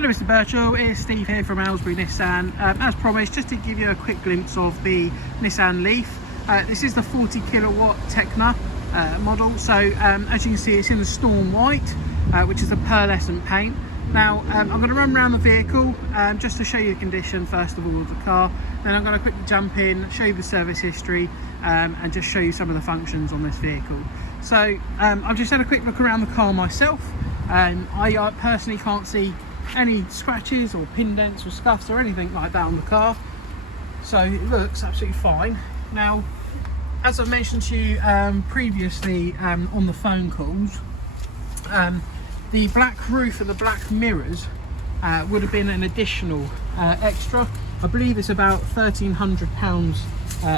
Hello Mr Birchall, it's Steve here from Aylesbury Nissan. As promised, just to give you a quick glimpse of the Nissan Leaf. This is the 40 kilowatt Tecna model. So as you can see, it's in the Storm White, which is a pearlescent paint. Now I'm going to run around the vehicle just to show you the condition first of all of the car. Then I'm going to quickly jump in, show you the service history and just show you some of the functions on this vehicle. So I've just had a quick look around the car myself. I personally can't see any scratches or pin dents or scuffs or anything like that on the car, so it looks absolutely fine. Now, as I've mentioned to you previously on the phone calls, the black roof and the black mirrors would have been an additional extra. I believe it's about £1,300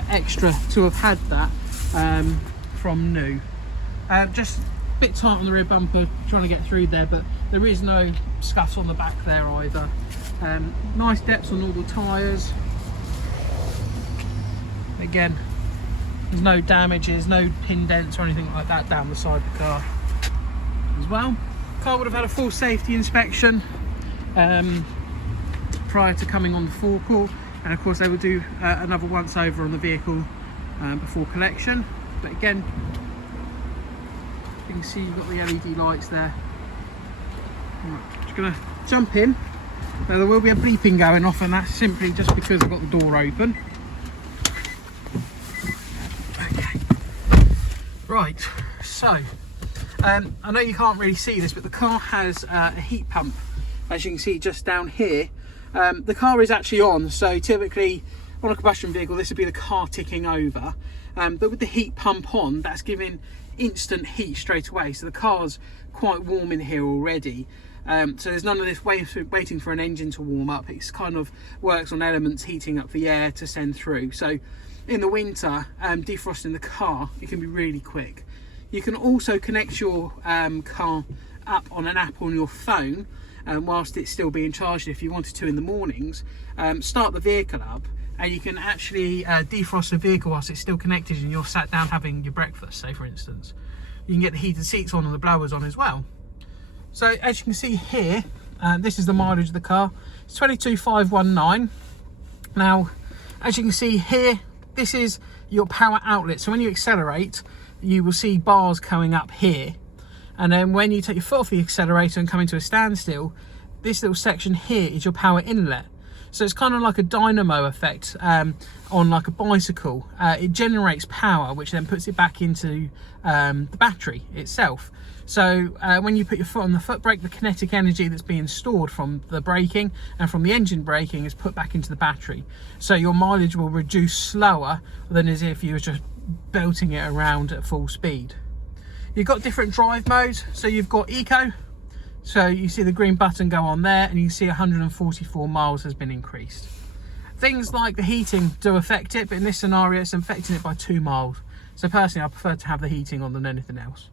extra to have had that from new. Just a bit tight on the rear bumper trying to get through there, but there is no scuffs on the back there either. Nice depths on all the tyres. Again, there's no damages, no pin dents or anything like that down the side of the car as well. The car would have had a full safety inspection prior to coming on the forecourt, and of course they will do another once over on the vehicle before collection. But again, you can see you've got the LED lights there. Right, just going to jump in. Now, there will be a beeping going off, and that's simply just because I've got the door open. Okay. Right, so I know you can't really see this, but the car has a heat pump, as you can see just down here. The car is actually on, so typically on a combustion vehicle this would be the car ticking over, but with the heat pump on, that's giving instant heat straight away, so the car's quite warm in here already. So there's none of this waiting for an engine to warm up. It's kind of works on elements heating up the air to send through. So in the winter, defrosting the car, it can be really quick. You can also connect your car up on an app on your phone whilst it's still being charged if you wanted to in the mornings. Start the vehicle up, and you can actually defrost the vehicle whilst it's still connected and you're sat down having your breakfast, say for instance. You can get the heated seats on and the blowers on as well. So as you can see here, this is the mileage of the car. It's 22,519. Now, as you can see here, this is your power outlet. So when you accelerate, you will see bars coming up here. And then when you take your foot off the accelerator and come into a standstill, this little section here is your power inlet. So it's kind of like a dynamo effect on like a bicycle. It generates power, which then puts it back into the battery itself. So when you put your foot on the foot brake, the kinetic energy that's being stored from the braking and from the engine braking is put back into the battery. So your mileage will reduce slower than as if you were just belting it around at full speed. You've got different drive modes. So you've got Eco. So you see the green button go on there, and you can see 144 miles has been increased. Things like the heating do affect it, but in this scenario it's affecting it by 2 miles. So personally I prefer to have the heating on than anything else.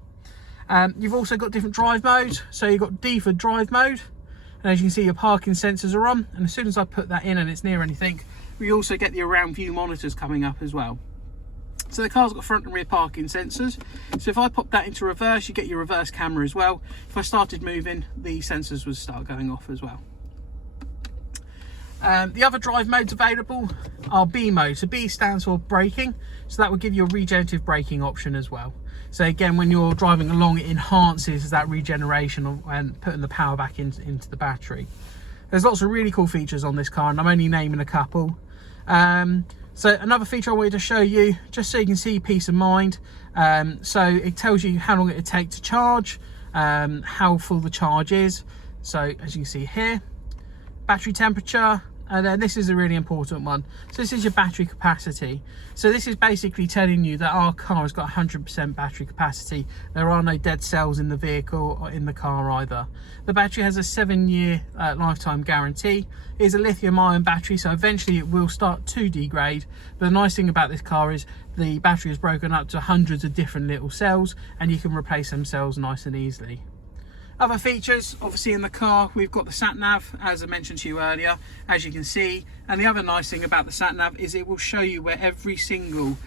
You've also got different drive modes. So you've got D for drive mode, and as you can see your parking sensors are on, and as soon as I put that in and it's near anything, we also get the around view monitors coming up as well. So the car's got front and rear parking sensors. So if I pop that into reverse, you get your reverse camera as well. If I started moving, the sensors would start going off as well. The other drive modes available are B mode. So B stands for braking. So that will give you a regenerative braking option as well. So again, when you're driving along, it enhances that regeneration and putting the power back into the battery. There's lots of really cool features on this car, and I'm only naming a couple. So another feature I wanted to show you, just so you can see peace of mind. So it tells you how long it would take to charge, how full the charge is. So as you can see here, battery temperature, and then this is a really important one. So this is your battery capacity. So this is basically telling you that our car has got 100% battery capacity. There are no dead cells in the vehicle or in the car either. The battery has a 7-year lifetime guarantee. It is a lithium-ion battery, so eventually it will start to degrade. But the nice thing about this car is the battery is broken up to hundreds of different little cells, and you can replace them cells nice and easily. Other features, obviously in the car, we've got the sat-nav, as I mentioned to you earlier, as you can see. And the other nice thing about the sat-nav is it will show you where every single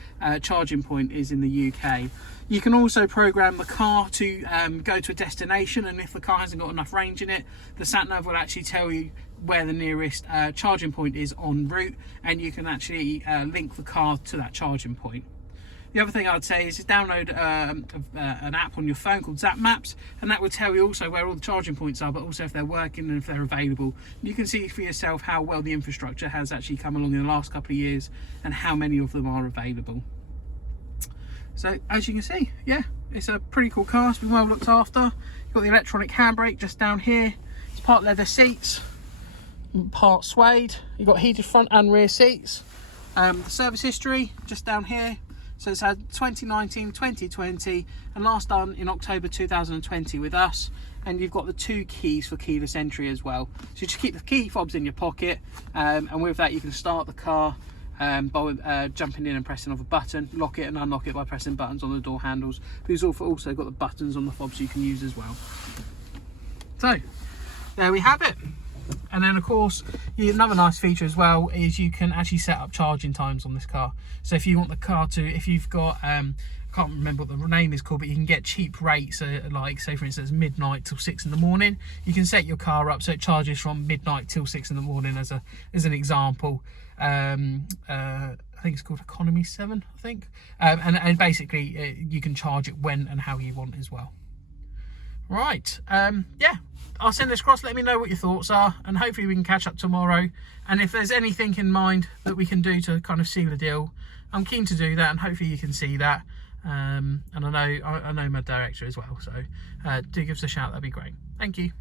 charging point is in the UK. You can also program the car to go to a destination, and if the car hasn't got enough range in it, the sat nav will actually tell you where the nearest charging point is en route, and you can actually link the car to that charging point. The other thing I'd say is download an app on your phone called Zap Maps, and that will tell you also where all the charging points are, but also if they're working and if they're available. You can see for yourself how well the infrastructure has actually come along in the last couple of years and how many of them are available. So as you can see, yeah, it's a pretty cool car. It's been well looked after. You've got the electronic handbrake just down here. It's part leather seats, part suede. You've got heated front and rear seats. The service history just down here. So it's had 2019, 2020, and last done in October 2020 with us. And you've got the 2 keys for keyless entry as well. So you just keep the key fobs in your pocket, and with that you can start the car by jumping in and pressing off a button, lock it and unlock it by pressing buttons on the door handles. But you've also got the buttons on the fobs you can use as well. So there we have it. And then of course, another nice feature as well is you can actually set up charging times on this car. So if you want the car to, if you've got I can't remember what the name is called, but you can get cheap rates, like say for instance midnight till 6 in the morning. You can set your car up so it charges from midnight till 6 in the morning as an example. I think it's called Economy 7, I think, and basically you can charge it when and how you want as well. Right, yeah, I'll send this across. Let me know what your thoughts are, and hopefully we can catch up tomorrow. And if there's anything in mind that we can do to kind of seal the deal, I'm keen to do that, and hopefully you can see that. And I know my director as well, so do give us a shout. That'd be great. Thank you.